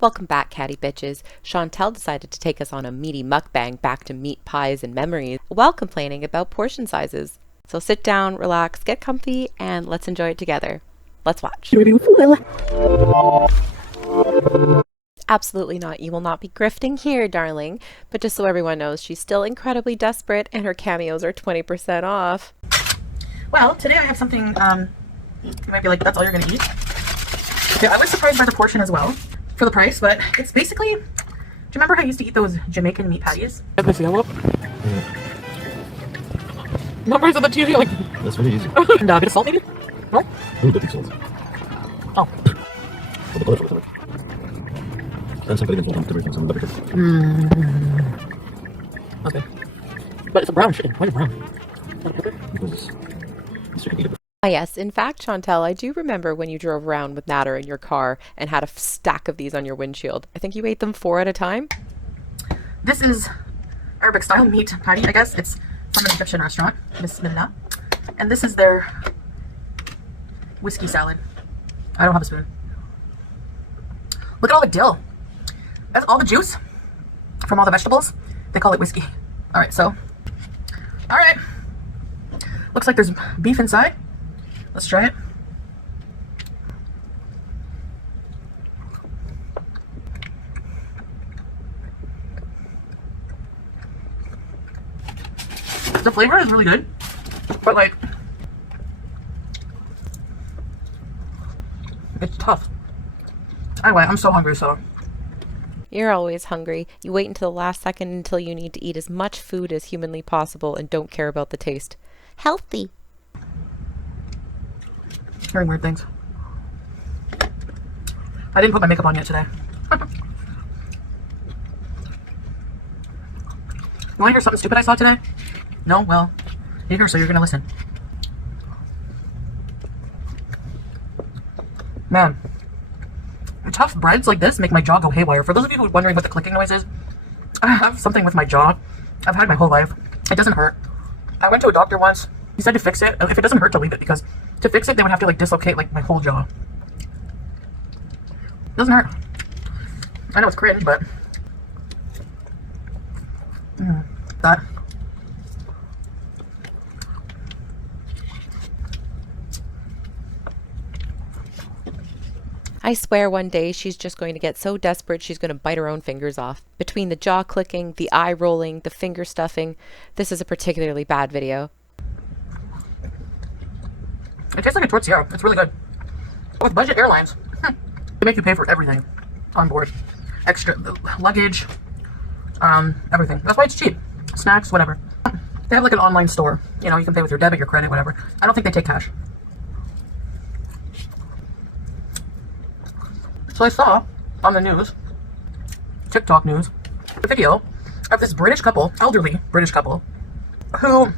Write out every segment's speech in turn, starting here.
Welcome back, Catty bitches. Chantal decided to take us on a meaty mukbang back to meat pies and memories while complaining about portion sizes. So sit down, relax, get comfy, and let's enjoy it together. Let's watch. Absolutely not. You will not be grifting here, darling. But just so everyone knows, she's still incredibly desperate and her cameos are 20% off. Well, today I have something, you might be like, that's all you're gonna eat? Yeah, I was surprised by the portion as well, for the price, but it's basically, do you remember how I used to eat those Jamaican meat patties? Have this yellow? Numbers of the TV, like... That's really easy. And a bit of salt, maybe? No? Ooh, the pixels. Oh. For the color, for the color. And somebody can hold on to everything, some of the pictures. Okay. But it's a brown chicken. Why is it brown? Because this chicken eat it. Ah yes, in fact, Chantal, I do remember when you drove around with Natter in your car and had a stack of these on your windshield. I think you ate them 4 at a time? This is Arabic style meat patty, I guess. It's from an Egyptian restaurant. Bismillah. And this is their whiskey salad. I don't have a spoon. Look at all the dill. That's all the juice from all the vegetables. They call it whiskey. Alright, so. Alright. Looks like there's beef inside. Let's try it. The flavor is really good, but like, it's tough. Anyway, I'm so hungry, so. You're always hungry. You wait until the last second until you need to eat as much food as humanly possible and don't care about the taste. Healthy. Hearing weird things. I didn't put my makeup on yet today. You want to hear something stupid I saw today? No? Well, you're here, so you're going to listen. Man, tough breads like this make my jaw go haywire. For those of you who are wondering what the clicking noise is, I have something with my jaw. I've had my whole life. It doesn't hurt. I went to a doctor once. He said to fix it. If it doesn't hurt, to leave it, because to fix it, they would have to like dislocate like my whole jaw. It doesn't hurt. I know it's cringe, but that. I swear one day she's just going to get so desperate she's going to bite her own fingers off. Between the jaw clicking, the eye rolling, the finger stuffing, this is a particularly bad video. It tastes like a tortilla. It's really good. With budget airlines, they make you pay for everything on board. Extra luggage, everything. That's why it's cheap. Snacks, whatever. They have like an online store. You know, you can pay with your debit, your credit, whatever. I don't think they take cash. So I saw on the news, TikTok news, a video of this British couple, elderly British couple, who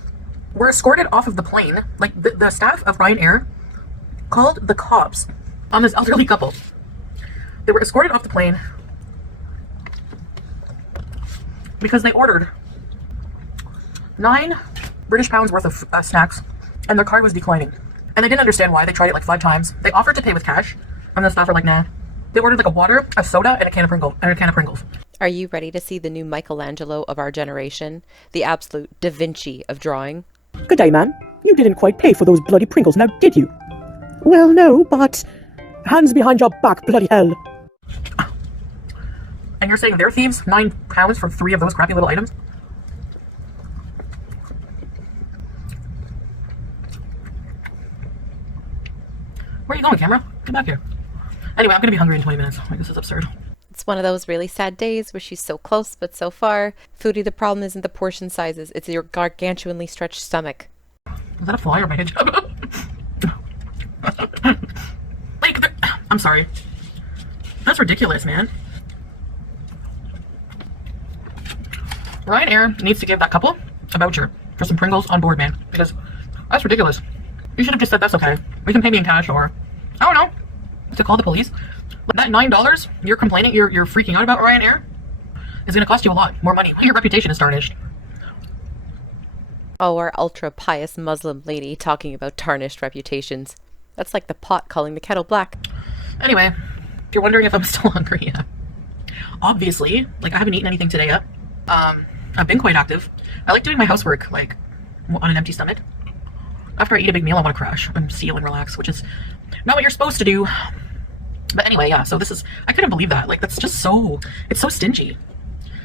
were escorted off of the plane. Like the staff of Ryanair called the cops on this elderly couple. They were escorted off the plane because they ordered 9 British pounds worth of snacks and their card was declining. And they didn't understand why. They tried it like 5 times. They offered to pay with cash and the staff were like, nah. They ordered like a water, a soda, and a can of Pringles. Are you ready to see the new Michelangelo of our generation? The absolute Da Vinci of drawing? Good day, ma'am. You didn't quite pay for those bloody Pringles, now did you? Well, no, but... Hands behind your back, bloody hell. And you're saying they're thieves? 9 pounds for 3 of those crappy little items? Where are you going, camera? Get back here. Anyway, I'm gonna be hungry in 20 minutes. Like, this is absurd. It's one of those really sad days where she's so close but so far. Foodie, the problem isn't the portion sizes, it's your gargantuanly stretched stomach. Is that a fly or my hijab? Like, I'm sorry. That's ridiculous, man. Ryanair needs to give that couple a voucher for some Pringles on board, man. Because that's ridiculous. You should have just said that's okay. We can pay me in cash, or I don't know, to call the police. That $9 you're complaining, you're freaking out about Ryanair is going to cost you a lot more money when your reputation is tarnished. Oh, our ultra-pious Muslim lady talking about tarnished reputations. That's like the pot calling the kettle black. Anyway, if you're wondering if I'm still hungry, yeah. Obviously, like I haven't eaten anything today yet. I've been quite active. I like doing my housework like on an empty stomach. After I eat a big meal, I want to crash and seal and relax, which is not what you're supposed to do. But anyway, yeah, so this is, I couldn't believe that. Like, that's just so, it's so stingy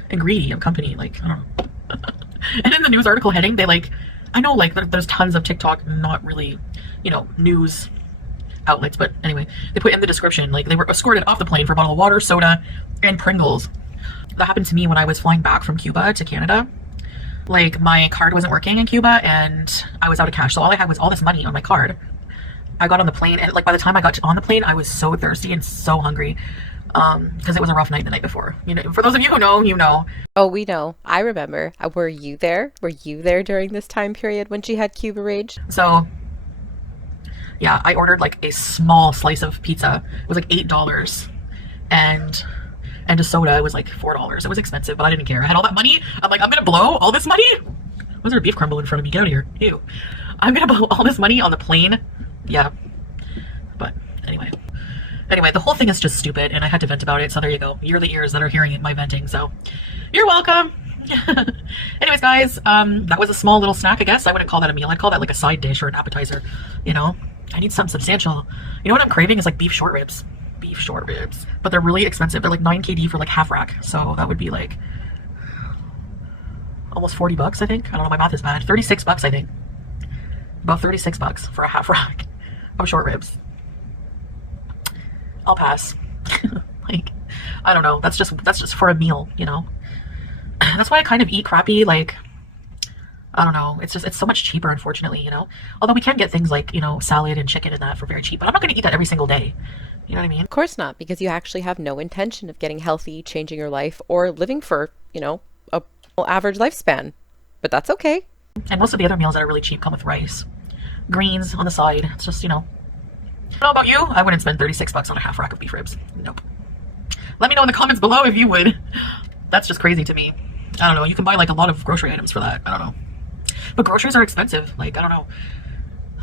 and greedy of company. Like, I don't know. And in the news article heading, they like, I know like there's tons of TikTok, not really, you know, news outlets, but anyway, they put in the description, like they were escorted off the plane for a bottle of water, soda, and Pringles. That happened to me when I was flying back from Cuba to Canada. Like, my card wasn't working in Cuba and I was out of cash. So all I had was all this money on my card. I got on the plane and like by the time I got on the plane, I was so thirsty and so hungry. Because it was a rough night the night before. You know, for those of you who know, you know. Oh, we know. I remember. Were you there? Were you there during this time period when she had Cuba rage? So, yeah, I ordered like a small slice of pizza. It was like $8. And a soda was like $4. It was expensive, but I didn't care. I had all that money. I'm like, I'm gonna blow all this money? Was there a beef crumble in front of me? Get out of here. Ew. I'm gonna blow all this money on the plane. Yeah. But anyway. Anyway, the whole thing is just stupid and I had to vent about it. So there you go. You're the ears that are hearing my venting. So you're welcome. Anyways, guys, that was a small little snack, I guess. I wouldn't call that a meal. I'd call that like a side dish or an appetizer. You know, I need something substantial. You know what I'm craving is like beef short ribs. Beef short ribs, but they're really expensive. They're like 9 KD for like half rack, so that would be like almost 40 bucks, I think. I don't know, my math is bad. 36 bucks, I think. About 36 bucks for a half rack of short ribs. I'll pass. Like, I don't know, that's just for a meal, you know. That's why I kind of eat crappy. Like, I don't know, it's so much cheaper, unfortunately, you know. Although we can get things like, you know, salad and chicken and that for very cheap, but I'm not going to eat that every single day. You know what I mean? Of course not, because you actually have no intention of getting healthy, changing your life, or living for, you know, a average lifespan. But that's okay. And most of the other meals that are really cheap come with rice, greens on the side. It's just, you know. I don't know about you, I wouldn't spend 36 bucks on a half rack of beef ribs. Nope. Let me know in the comments below if you would. That's just crazy to me. I don't know. You can buy like a lot of grocery items for that. I don't know. But groceries are expensive. Like, I don't know.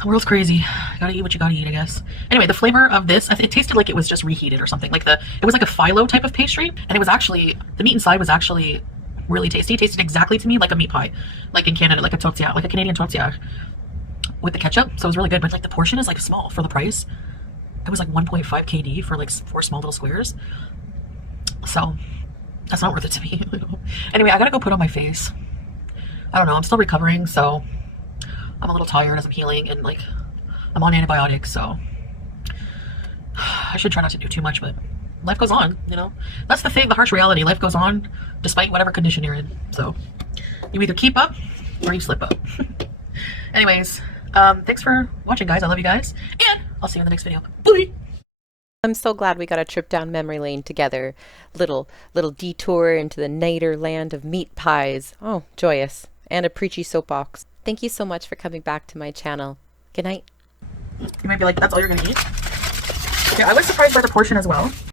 The world's crazy. You gotta eat what you gotta eat, I guess. Anyway, the flavor of this, it tasted like it was just reheated or something. Like it was like a phyllo type of pastry, and it was actually, the meat inside was actually really tasty. It tasted exactly to me like a meat pie, like in Canada, like a tortilla, like a Canadian tortilla with the ketchup. So it was really good, but like the portion is like small for the price. It was like 1.5 KD for like 4 small little squares. So that's not worth it to me. Anyway, I gotta go put on my face. I don't know, I'm still recovering, so I'm a little tired as I'm healing, and like I'm on antibiotics, so I should try not to do too much, but life goes on, you know. That's the thing, the harsh reality. Life goes on despite whatever condition you're in. So you either keep up or you slip up. Anyways, thanks for watching, guys. I love you guys, and I'll see you in the next video. Bye. I'm so glad we got a trip down memory lane together. Little detour into the nighter land of meat pies. Oh, joyous. And a preachy soapbox. Thank you so much for coming back to my channel. Good night. You might be like, that's all you're gonna eat? Yeah, I was surprised by the portion as well.